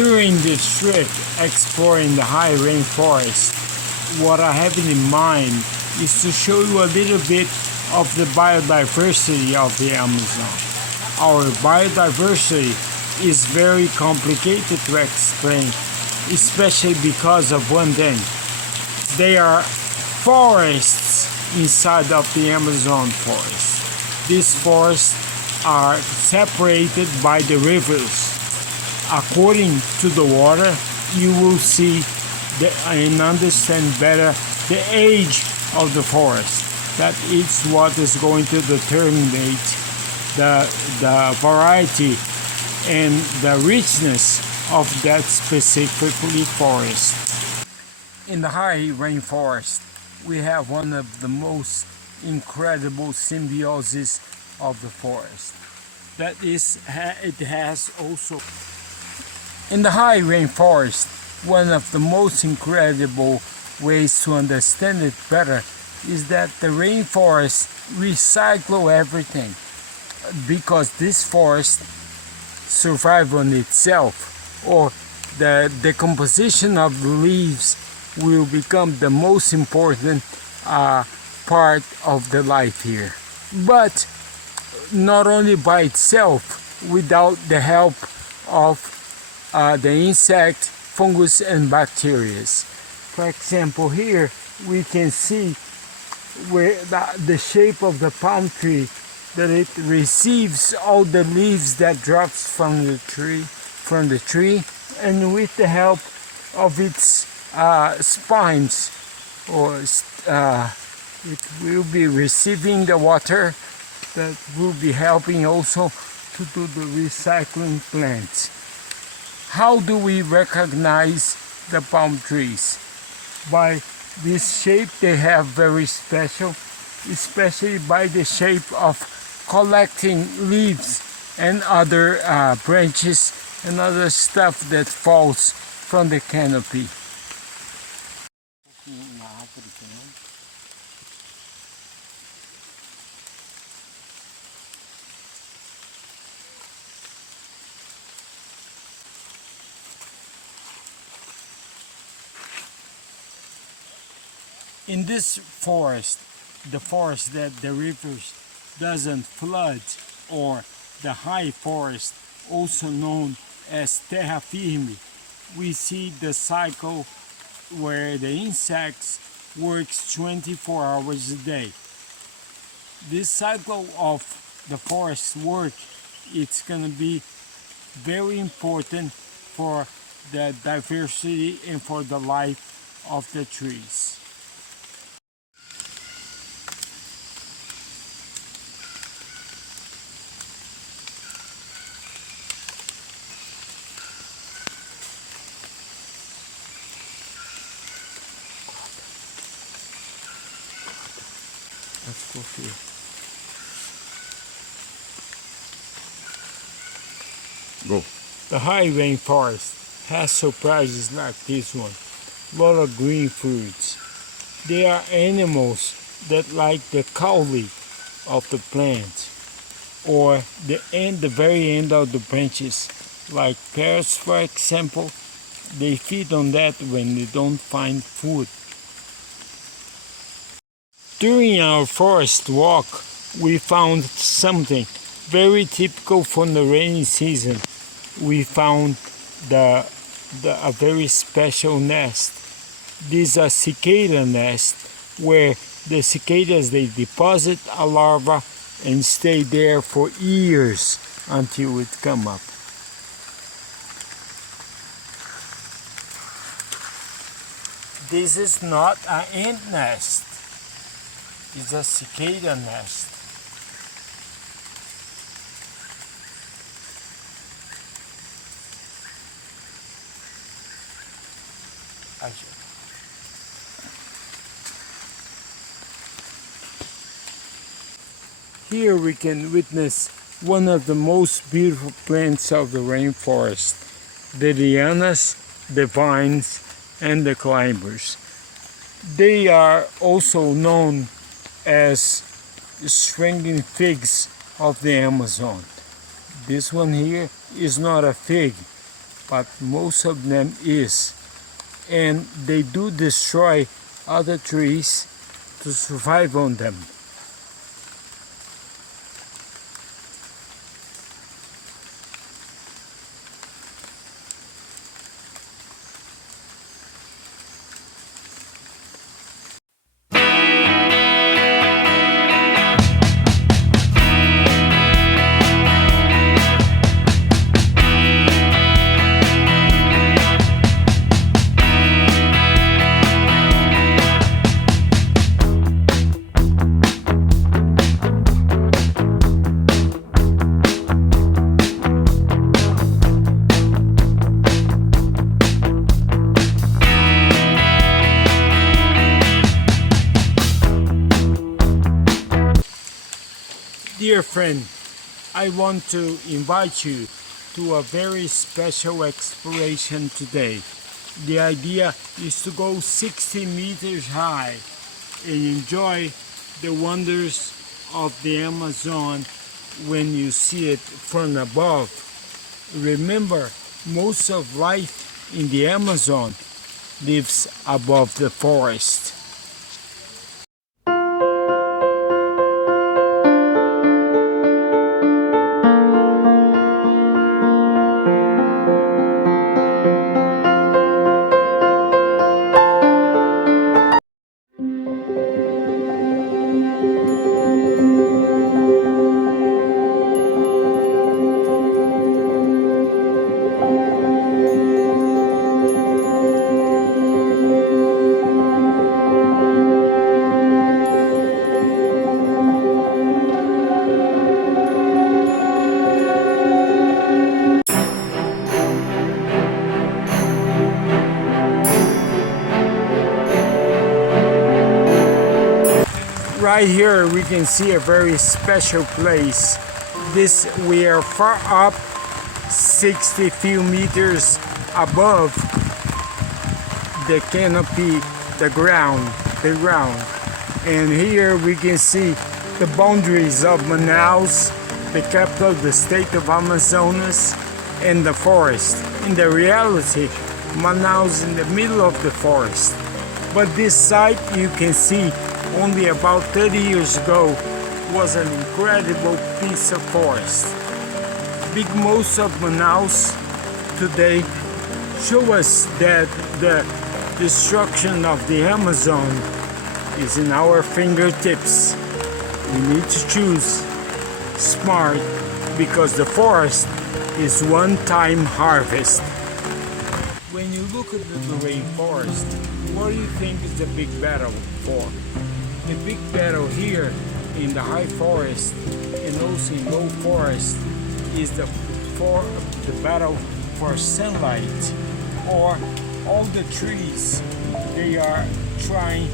During this trip exploring the high rainforest, what I have in mind is to show you a little bit of the biodiversity of the Amazon. Our biodiversity is very complicated to explain, especially because of one thing. There are forests inside of the Amazon forest. These forests are separated by the rivers. According to the water, you will see and understand better the age of the forest. That is what is going to determine the variety and the richness of that specific forest. In the high rainforest, we have one of the most incredible symbioses of the forest. That is, it has also. In the high rainforest, one of the most incredible ways to understand it better is that the rainforest recycles everything, because this forest survives on itself, or the decomposition of the leaves will become the most important part of the life here. But not only by itself, without the help of the insect, fungus and bacteria. For example, here we can see where the shape of the palm tree, that it receives all the leaves that drops from the tree, and with the help of its spines, it will be receiving the water that will be helping also to do the recycling plants. How do we recognize the palm trees? By this shape they have very special, especially by the shape of collecting leaves and other branches and other stuff that falls from the canopy. In this forest, the forest that the rivers doesn't flood, or the high forest, also known as terra firme, we see the cycle where the insects works 24 hours a day. This cycle of the forest work, it's going to be very important for the diversity and for the life of the trees. Let's go here. Go. The high rainforest has surprises like this one. A lot of green fruits. There are animals that like the caule of the plant, or the very end of the branches, like pears for example. They feed on that when they don't find food. During our forest walk, we found something very typical from the rainy season. We found a very special nest. This is a cicada nest, where the cicadas, they deposit a larva and stay there for years until it come up. This is not an ant nest. It's a cicada nest. Here we can witness one of the most beautiful plants of the rainforest, the lianas, the vines, and the climbers. They are also known as swinging figs of the Amazon. This one here is not a fig. but most of them is. And they do destroy other trees to survive on them. Dear friend, I want to invite you to a very special exploration today. The idea is to go 60 meters high and enjoy the wonders of the Amazon when you see it from above. Remember, most of life in the Amazon lives above the forest. Right here we can see a very special place. We are far up, 60 few meters above the canopy, the ground. And here we can see the boundaries of Manaus, the capital of the state of Amazonas, and the forest. In the reality, Manaus in the middle of the forest. But this site you can see only about 30 years ago was an incredible piece of forest. Big most of Manaus today show us that the destruction of the Amazon is in our fingertips. We need to choose smart because the forest is one-time harvest. When you look at the rainforest, what do you think is the big battle for? The big battle here in the high forest and also in low forest is the battle for sunlight, or all the trees, they are trying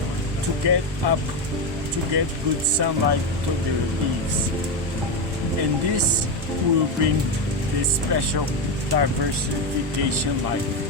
to get up to get good sunlight to their leaves. And this will bring this special diversification life.